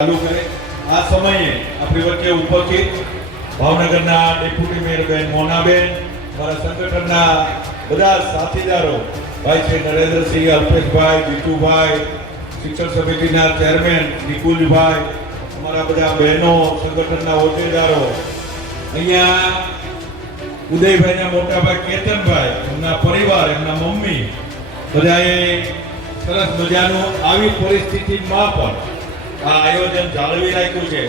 ચાલુ કરે આ સમયે આપણી વચ્ચે ઉપસ્થિત ભાવનગરના ડેપ્યુટી મેયર બેન મોનાબેન, મારા સંગઠનના બધા સાથીદારો ભાઈ છે નરેન્દ્રસિંહ, અલ્પેશભાઈ, જીતુભાઈ, શિક્ષણ સમિતિના ચેરમેન નિકુંજભાઈ, અમારા બધા બહેનો, સંગઠનના હોદ્દેદારો, અહીંયા ઉદયભાઈના મોટા ભાઈ કેતનભાઈ, એમના પરિવાર, એમના મમ્મી, બધાએ સરસ મજાનું આવી પરિસ્થિતિમાં પણ આ આયોજન જાળવી રાખ્યું છે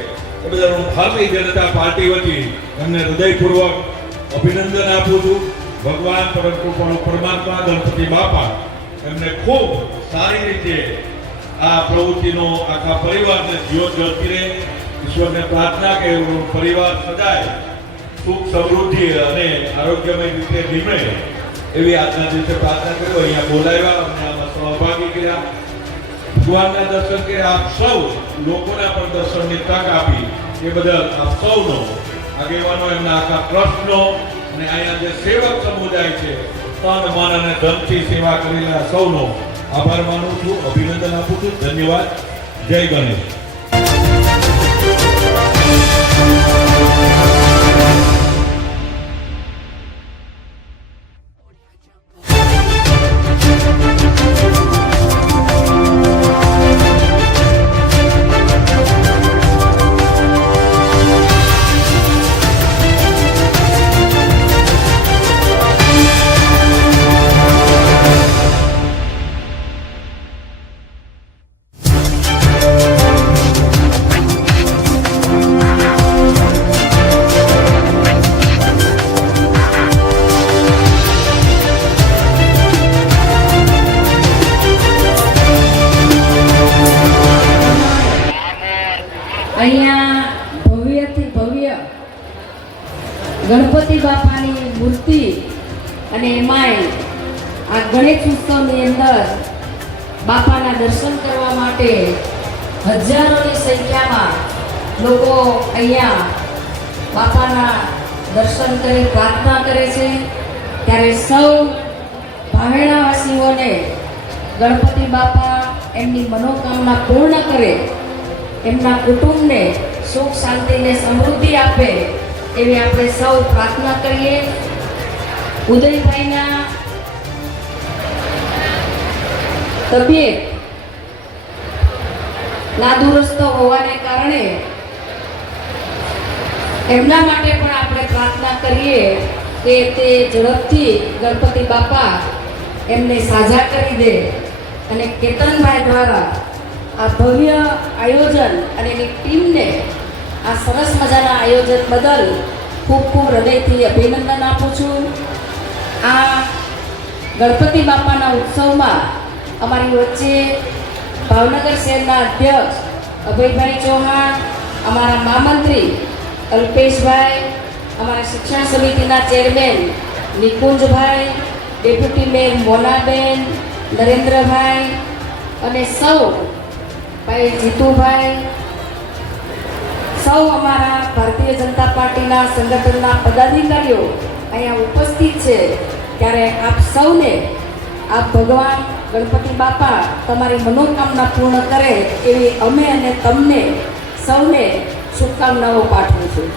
એ બદલ હું ભારતીય જનતા પાર્ટી વતી એમને હૃદયપૂર્વક અભિનંદન આપું છું. ભગવાન પરમાત્મા ગણપતિ બાપા એમને ખૂબ સારી રીતે આ પ્રવૃત્તિનો આખા પરિવારને જીવન જળતી રહે. ઈશ્વરને પ્રાર્થના કે પરિવાર સદાય સુખ સમૃદ્ધિ અને આરોગ્યમય રીતે નીવડે એવી આજના દિવસે પ્રાર્થના કર્યો. અહીંયા બોલાવ્યા, અમને આમાં સહભાગી કર્યા, ભગવાનના દર્શન કર્યા. આપ સૌ લોકોના પણ દર્શનની તક આપી એ બદલ આપ સૌનો, આગેવાનો, એમના આખા ટ્રસ્ટનો અને અહીંયા જે સેવક સમુદાય છે તન મન અને ધનથી સેવા કરેલા સૌનો આભાર માનું છું, અભિનંદન આપું છું. ધન્યવાદ. જય ગણેશ. અહીંયા ભવ્યથી ભવ્ય ગણપતિ બાપાની મૂર્તિ અને એમાંય આ ગણેશ ઉત્સવની અંદર બાપાના દર્શન કરવા માટે હજારોની સંખ્યામાં લોકો અહીંયા બાપાના દર્શન કરી પ્રાર્થના કરે છે. ત્યારે સૌ ભાવેણાવાસીઓને ગણપતિ બાપા એમની મનોકામના પૂર્ણ કરે, એમના કુટુંબને સુખ શાંતિ ને સમૃદ્ધિ આપે એવી આપણે સૌ પ્રાર્થના કરીએ. ઉદયભાઈના તબિયત નાદુરસ્ત હોવાને કારણે એમના માટે પણ આપણે પ્રાર્થના કરીએ કે તે ઝડપથી ગણપતિ બાપા એમને સાજા કરી દે. અને કેતનભાઈ દ્વારા આ ભવ્ય આયોજન અને એની ટીમને આ સરસ મજાના આયોજન બદલ ખૂબ ખૂબ હૃદયથી અભિનંદન આપું છું. આ ગણપતિ બાપાના ઉત્સવમાં અમારી વચ્ચે ભાવનગર શહેરના અધ્યક્ષ અભયભાઈ ચૌહાણ, અમારા મહામંત્રી અલ્પેશભાઈ, અમારા શિક્ષણ સમિતિના chairman નિકુંજભાઈ, deputy mayor Monaben, Narendrabhai અને સૌ ભાઈ જીતુભાઈ, સૌ અમારા ભારતીય જનતા પાર્ટીના સંગઠનના પદાધિકારીઓ અહીંયા ઉપસ્થિત છે. ત્યારે આપ સૌને આ ભગવાન ગણપતિ બાપા તમારી મનોકામના પૂર્ણ કરે એવી અમે અને તમને સૌને શુભકામનાઓ પાઠવું છું.